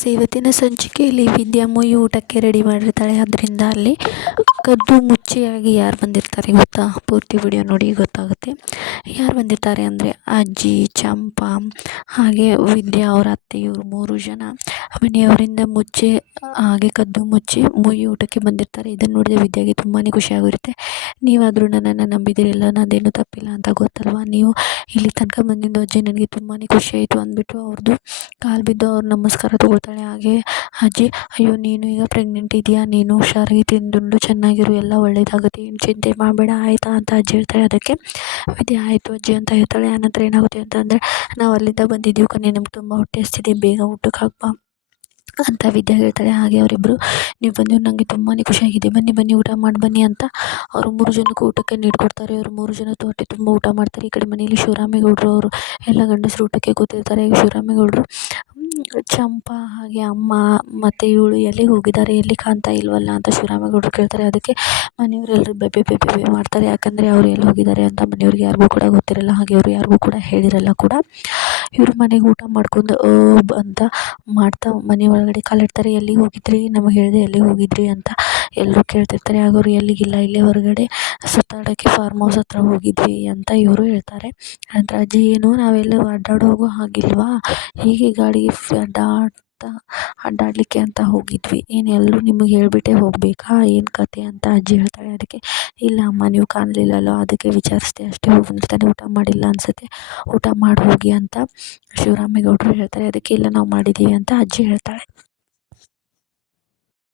So ಇವತ್ತಿನ ಸಂಚಿಕೆಯಲ್ಲಿ ವಿದ್ಯಾ ಮೊಯ್ ಊಟಕ್ಕೆ ರೆಡಿ ಮಾಡಿರ್ತಾಳೆ. ಅದರಿಂದ ಅಲ್ಲಿ ಕದ್ದು ಮುಚ್ಚಿಯಾಗಿ ಯಾರು ಬಂದಿರ್ತಾರೆ ಗೊತ್ತಾ? ಪೂರ್ತಿ ವಿಡಿಯೋ ನೋಡಿ ಗೊತ್ತಾಗುತ್ತೆ ಯಾರು ಬಂದಿರ್ತಾರೆ ಅಂದರೆ ಅಜ್ಜಿ, ಚಂಪಾ ಹಾಗೆ ವಿದ್ಯಾ ಅವರ ಅತ್ತೆ. ಇವರು 3 ಜನ ಮನೆಯವರಿಂದ ಮುಚ್ಚಿ ಹಾಗೆ ಕದ್ದು ಮುಚ್ಚಿ ಮೊಯ್ ಊಟಕ್ಕೆ ಬಂದಿರ್ತಾರೆ. ಇದನ್ನು ನೋಡಿದ್ರೆ ವಿದ್ಯಾಗೆ ತುಂಬಾ ಖುಷಿಯಾಗಿರುತ್ತೆ. ನೀವಾದರೂ ನನ್ನನ್ನು ನಂಬಿದಿರಲ್ಲ, ನಂದೇನು ತಪ್ಪಿಲ್ಲ ಅಂತ ಗೊತ್ತಲ್ವಾ? ನೀವು ಇಲ್ಲಿ ತನಕ ಬಂದಿದ್ದು ಅಜ್ಜಿ ನನಗೆ ತುಂಬಾ ಖುಷಿ ಆಯಿತು ಅಂದ್ಬಿಟ್ಟು ಅವ್ರದ್ದು ಕಾಲು ಬಿದ್ದು ಅವ್ರು ನಮಸ್ಕಾರ ತಗೊಳ್ತಾಳೆ. ಹಾಗೆ ಅಜ್ಜಿ, ಅಯ್ಯೋ ನೀನು ಈಗ ಪ್ರೆಗ್ನೆಂಟ್ ಇದೆಯಾ, ನೀನು ಹುಷಾರಾಗಿ ತಿಂದುಂಡು ಚೆನ್ನಾಗಿರು, ಎಲ್ಲ ಒಳ್ಳೇದಾಗುತ್ತೆ, ಏನು ಚಿಂತೆ ಮಾಡಬೇಡ ಆಯಿತಾ ಅಂತ ಅಜ್ಜಿ ಹೇಳ್ತಾಳೆ. ಅದಕ್ಕೆ ವಿದ್ಯಾ ಆಯಿತು ಅಜ್ಜಿ ಅಂತ ಹೇಳ್ತಾಳೆ. ಆನಂತರ ಏನಾಗುತ್ತೆ ಅಂತಂದರೆ, ನಾವು ಅಲ್ಲಿಂದ ಬಂದಿದ್ದೀವಿ ಕಣೆ, ನಮ್ಗೆ ತುಂಬ ಹೊಟ್ಟೆ ಹಸ್ತಿದೆ, ಬೇಗ ಊಟಕ್ಕೆ ಹಾಕ್ಬಾ ಅಂತ ವಿದ್ಯಾ ಹೇಳ್ತಾಳೆ. ಹಾಗೆ ಅವರಿಬ್ಬರು ನೀವು ಬಂದು ನನಗೆ ತುಂಬಾ ಖುಷಿಯಾಗಿದೆ, ಬನ್ನಿ ಬನ್ನಿ ಊಟ ಮಾಡಿ ಬನ್ನಿ ಅಂತ ಅವರು 3 ಜನಕ್ಕೂ ಊಟಕ್ಕೆ ನೀಡ್ಕೊಡ್ತಾರೆ. ಅವರು 3 ಜನ ಹೊಟ್ಟೆ ತುಂಬ ಊಟ ಮಾಡ್ತಾರೆ. ಈ ಕಡೆ ಮನೆಯಲ್ಲಿ ಶಿವರಾಮೇಗೌಡರು ಅವರು ಎಲ್ಲ ಗಂಡಸರು ಊಟಕ್ಕೆ ಕೂತಿರ್ತಾರೆ. ಶಿವರಾಮೇಗೌಡರು ಚಂಪಾ ಹಾಗೆ ಅಮ್ಮ ಮತ್ತು ಇವಳು ಎಲ್ಲಿಗೆ ಹೋಗಿದ್ದಾರೆ, ಎಲ್ಲಿ ಕಾಣ್ತಾ ಇಲ್ವಲ್ಲ ಅಂತ ಶಿವರಾಮೇಗೌಡರು ಕೇಳ್ತಾರೆ. ಅದಕ್ಕೆ ಮನೆಯವರೆಲ್ಲರೂ ಬೆಬ್ಬೆ ಬೆಬ್ಬೆ ಬೆಬ್ಬೆ ಮಾಡ್ತಾರೆ. ಯಾಕಂದರೆ ಅವ್ರು ಎಲ್ಲಿ ಹೋಗಿದ್ದಾರೆ ಅಂತ ಮನೆಯವ್ರಿಗೆ ಯಾರಿಗೂ ಕೂಡ ಗೊತ್ತಿರಲ್ಲ. ಹಾಗೆ ಅವರು ಯಾರಿಗೂ ಕೂಡ ಹೇಳಿರಲ್ಲ ಕೂಡ. ಇವರು ಮನೆಗೆ ಊಟ ಮಾಡ್ಕೊಂಡು ಅಂತ ಮಾಡ್ತಾ ಮನೆ ಒಳಗಡೆ ಕಾಲಿಡ್ತಾರೆ. ಎಲ್ಲಿಗೆ ಹೋಗಿದ್ರಿ, ನಮಗೆ ಹೇಳಿದೆ ಎಲ್ಲಿಗೆ ಹೋಗಿದ್ರಿ ಅಂತ ಎಲ್ಲರೂ ಕೇಳ್ತಿರ್ತಾರೆ. ಆಗ ಅವರು ಎಲ್ಲಿಗಿಲ್ಲ, ಇಲ್ಲೇ ಹೊರಗಡೆ ಸುತ್ತಾಡೋಕ್ಕೆ ಫಾರ್ಮ್ ಹೌಸ್ ಹತ್ರ ಹೋಗಿದ್ವಿ ಅಂತ ಇವರು ಹೇಳ್ತಾರೆ. ನಂತರ ಅಜ್ಜಿ, ಏನು ನಾವೆಲ್ಲೂ ಅಡ್ಡಾಡೋಗೋ ಹಾಗಿಲ್ವಾ, ಹೀಗೆ ಗಾಡಿಗೆ ಅಡ್ಡಾಡಲಿಕ್ಕೆ ಅಂತ ಹೋಗಿದ್ವಿ, ಏನು ಎಲ್ಲರೂ ನಿಮಗೆ ಹೇಳಿಬಿಟ್ಟೆ ಹೋಗಬೇಕಾ, ಏನು ಕತೆ ಅಂತ ಅಜ್ಜಿ ಹೇಳ್ತಾಳೆ. ಅದಕ್ಕೆ ಇಲ್ಲ ಅಮ್ಮ, ನೀವು ಕಾಣಲಿಲ್ಲಲ್ಲ, ಅದಕ್ಕೆ ವಿಚಾರಿಸ್ದೆ ಅಷ್ಟೇ, ಹೋಗಿ ಬಂದಿರ್ತಾನೆ, ಊಟ ಮಾಡಿಲ್ಲ ಅನಿಸುತ್ತೆ, ಊಟ ಮಾಡಿ ಹೋಗಿ ಅಂತ ಶಿವರಾಮೇಗೌಡರು ಹೇಳ್ತಾರೆ. ಅದಕ್ಕೆ ಇಲ್ಲ ನಾವು ಮಾಡಿದ್ದೀವಿ ಅಂತ ಅಜ್ಜಿ ಹೇಳ್ತಾಳೆ.